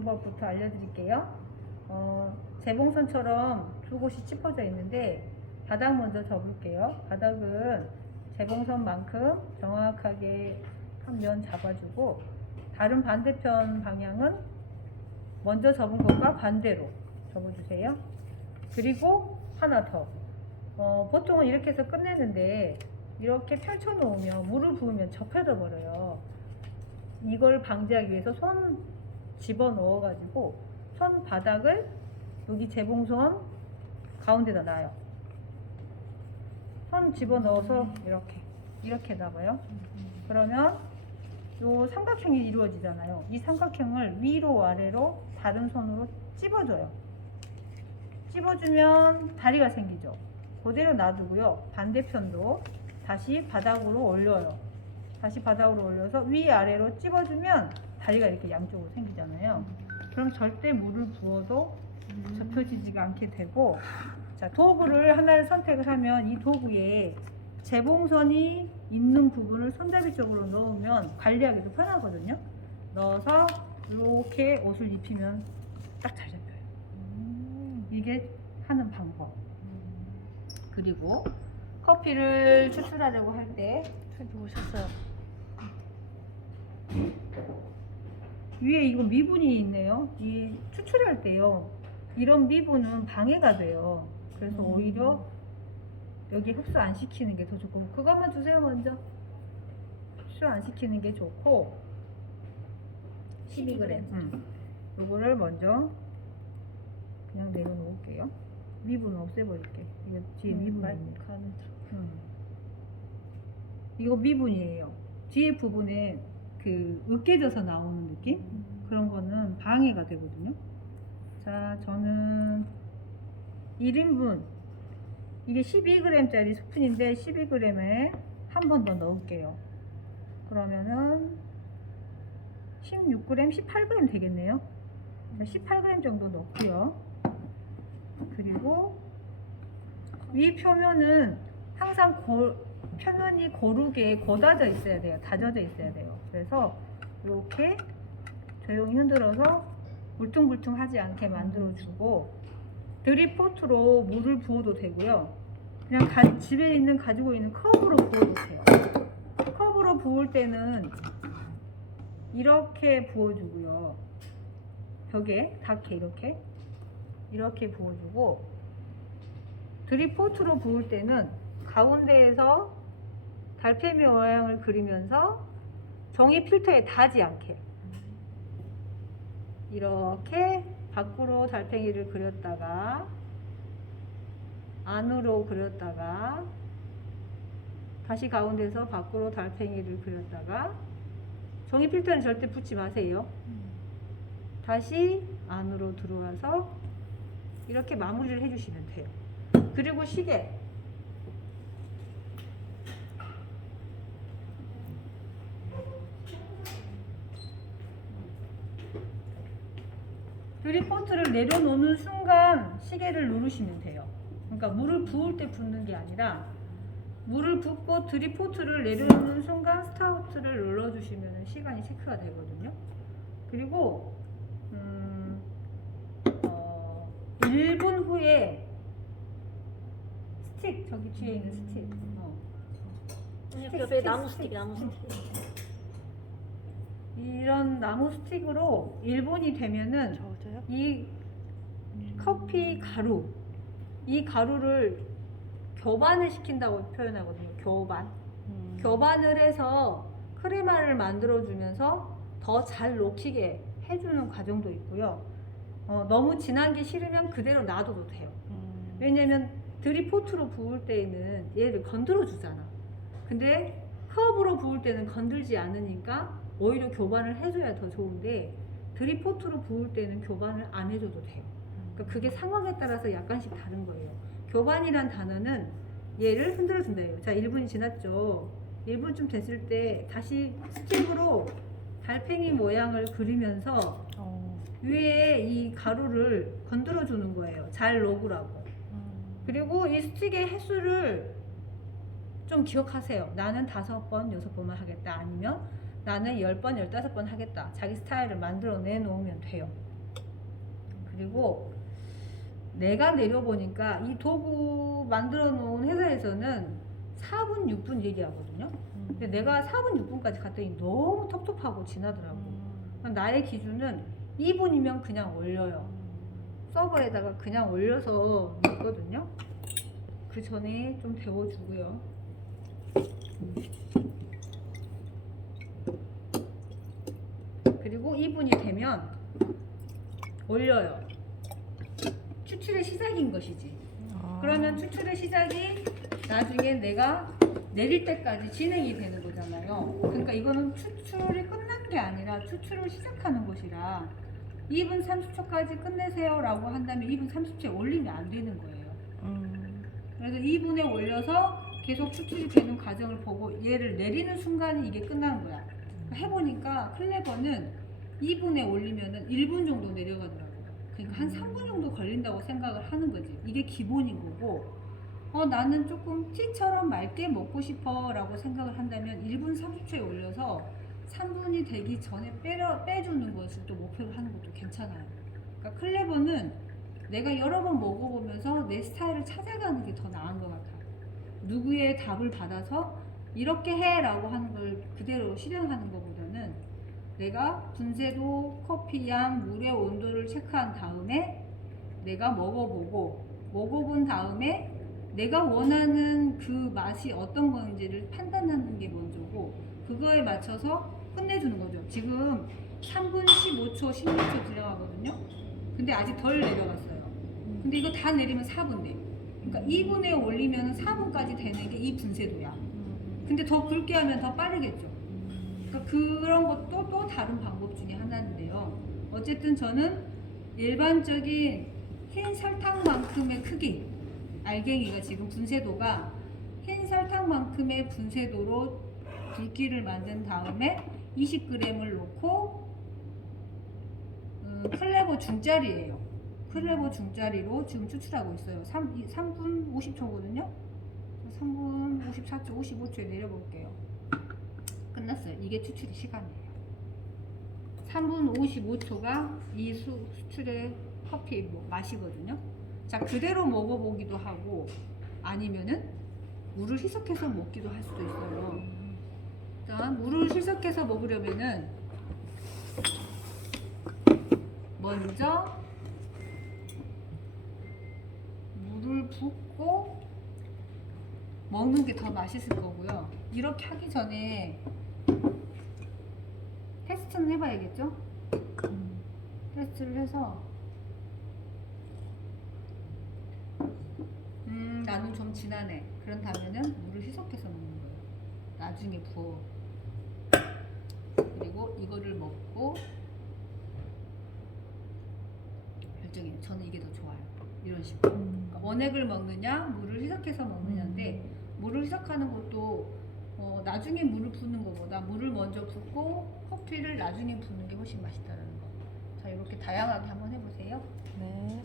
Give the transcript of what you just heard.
접는 법부터 알려드릴게요. 재봉선처럼 두 곳이 짚어져 있는데 바닥 먼저 접을게요. 바닥은 재봉선만큼 정확하게 한 면 잡아주고 다른 반대편 방향은 먼저 접은 것과 반대로 접어주세요. 그리고 하나 더. 보통은 이렇게 해서 끝내는데 이렇게 펼쳐 놓으면 물을 부으면 접혀져 버려요. 이걸 방지하기 위해서 손 집어 넣어 가지고 손 바닥을 여기 재봉선 가운데다 놔요. 손 집어 넣어서 이렇게 놔봐요. 그러면 요 삼각형이 이루어지잖아요. 이 삼각형을 위로 아래로 다른 손으로 찝어줘요. 찝어주면 다리가 생기죠. 그대로 놔두고요. 반대편도 다시 바닥으로 올려요. 다시 바닥으로 올려서 위아래로 찝어주면 다리가 이렇게 양쪽으로 생기잖아요. 그럼 절대 물을 부어도 접혀지지가 않게 되고, 자, 도구를 하나를 선택을 하면 이 도구에 재봉선이 있는 부분을 손잡이 쪽으로 넣으면 관리하기도 편하거든요. 넣어서 이렇게 옷을 입히면 딱 잘 잡혀요. 이게 하는 방법. 그리고 커피를 추출하려고 할 때 오셨어요. 위에 이거 미분이 있네요. 이 추출할 때요, 이런 미분은 방해가 돼요. 그래서 오히려 여기 흡수 안 시키는 게 더 좋고, 그것만 주세요. 먼저 흡수 안 시키는 게 좋고, 12g. 요거를 먼저 그냥 내려놓을게요. 미분 없애버릴게. 이거 뒤에 미분이 있니까. 이거 미분이에요. 뒤에 부분에 그 으깨져서 나오는 느낌? 그런 거는 방해가 되거든요. 자, 저는 1인분, 이게 12g짜리 스푼인데 12g에 한 번 더 넣을게요. 그러면은 16g, 18g 되겠네요. 18g 정도 넣고요. 그리고 위 표면은 항상 표면이 고르게 고다져 있어야 돼요. 다져져 있어야 돼요. 그래서 이렇게 조용히 흔들어서 울퉁불퉁하지 않게 만들어주고, 드립포트로 물을 부어도 되고요. 그냥 집에 가지고 있는 컵으로 부어도 돼요. 컵으로 부을 때는 이렇게 부어주고요. 벽에 닿게 이렇게 부어주고, 드립포트로 부을 때는 가운데에서 달팽이 모양을 그리면서 종이 필터에 닿지 않게 이렇게 밖으로 달팽이를 그렸다가 안으로 그렸다가 다시 가운데서 밖으로 달팽이를 그렸다가, 종이 필터는 절대 붙지 마세요. 다시 안으로 들어와서 이렇게 마무리를 해주시면 돼요. 그리고 시계, 드립포트를 내려놓는 순간 시계를 누르시면 돼요. 그러니까 물을 부을 때 붓는 게 아니라 물을 붓고 드립포트를 내려놓는 순간 스타트를 눌러주시면 시간이 체크가 되거든요. 그리고 1분 후에 스틱, 저기 뒤에 있는 스틱, 옆에 나무 스틱. 이런 나무 스틱으로 1분이 되면은 저어요? 이 커피 가루, 이 가루를 교반을 시킨다고 표현하거든요. 교반을 해서 크레마를 만들어주면서 더 잘 녹히게 해주는 과정도 있고요. 너무 진한 게 싫으면 그대로 놔둬도 돼요. 왜냐면 드립포트로 부을 때는 얘를 건드려 주잖아. 근데 컵으로 부을 때는 건들지 않으니까 오히려 교반을 해줘야 더 좋은데, 드립포트로 부을 때는 교반을 안 해줘도 돼요. 그러니까 그게 상황에 따라서 약간씩 다른 거예요. 교반이란 단어는 얘를 흔들어 준다예요. 자, 1분이 지났죠. 1분쯤 됐을 때 다시 스틱으로 달팽이 모양을 그리면서 위에 이 가루를 건드려 주는 거예요. 잘 녹으라고. 그리고 이 스틱의 횟수를 좀 기억하세요. 나는 5번, 6번만 하겠다. 아니면 나는 10번, 15번 하겠다. 자기 스타일을 만들어 내놓으면 돼요. 그리고 내가 내려보니까 이 도구 만들어 놓은 회사에서는 4분, 6분 얘기하거든요. 근데 내가 4분, 6분까지 갔더니 너무 텁텁하고 지나더라고. 나의 기준은 2분이면 그냥 올려요. 서버에다가 그냥 올려서 넣거든요. 그 전에 좀 데워주고요. 그리고 2분이 되면 올려요. 추출의 시작인 것이지. 그러면 추출의 시작이 나중에 내가 내릴 때까지 진행이 되는 거잖아요. 그러니까 이거는 추출이 끝난 게 아니라 추출을 시작하는 것이라 2분 30초까지 끝내세요 라고 한다면 2분 30초에 올리면 안 되는 거예요. 그래서 2분에 올려서 계속 추출이 되는 과정을 보고 얘를 내리는 순간에 이게 끝나는 거야. 해보니까 클레버는 2분에 올리면은 1분 정도 내려가더라고요. 그러니까 한 3분 정도 걸린다고 생각을 하는 거지. 이게 기본인 거고, 나는 조금 티처럼 맑게 먹고 싶어 라고 생각을 한다면 1분 30초에 올려서 3분이 되기 전에 빼주는 것을 또 목표로 하는 것도 괜찮아요. 그러니까 클레버는 내가 여러 번 먹어보면서 내 스타일을 찾아가는 게 더 나은 것 같아요. 누구의 답을 받아서 이렇게 해 라고 하는 걸 그대로 실행하는 것보다는 내가 분쇄도, 커피 양, 물의 온도를 체크한 다음에 내가 먹어본 다음에 내가 원하는 그 맛이 어떤 건지를 판단하는 게 먼저고 그거에 맞춰서 끝내주는 거죠. 지금 3분 15초, 16초 들어가거든요. 근데 아직 덜 내려갔어요. 근데 이거 다 내리면 4분 돼. 그러니까 2분에 올리면 4분까지 되는 게 이 분쇄도야. 근데 더 굵게 하면 더 빠르겠죠. 그러니까 그런 것도 또 다른 방법 중에 하나인데요. 어쨌든 저는 일반적인 흰 설탕만큼의 크기, 알갱이가 지금 분쇄도가 흰 설탕만큼의 분쇄도로 굵기를 만든 다음에 20g을 넣고 클레버 중짜리예요. 클레버 중짜리로 지금 추출하고 있어요. 3분 50초거든요. 3분 54초, 55초에 내려볼게요. 끝났어요. 이게 추출의 시간이에요. 3분 55초가 이 수출의 커피 맛이거든요. 자, 그대로 먹어보기도 하고 아니면은 물을 희석해서 먹기도 할 수도 있어요. 자, 물을 희석해서 먹으려면은 먼저 물을 붓고 먹는 게 더 맛있을 거고요. 이렇게 하기 전에 테스트는 해봐야겠죠? 테스트를 해서 나는 좀 진하네. 그런다면은 물을 희석해서 먹는 거예요. 나중에 부어. 그리고 이거를 먹고 결정해요. 저는 이게 더 좋아요. 이런 식으로. 그러니까 원액을 먹느냐, 물을 희석해서 먹느냐인데 물을 희석하는 것도 나중에 물을 붓는 것보다 물을 먼저 붓고 커피를 나중에 붓는 게 훨씬 맛있다는 거. 자, 이렇게 다양하게 한번 해보세요. 네.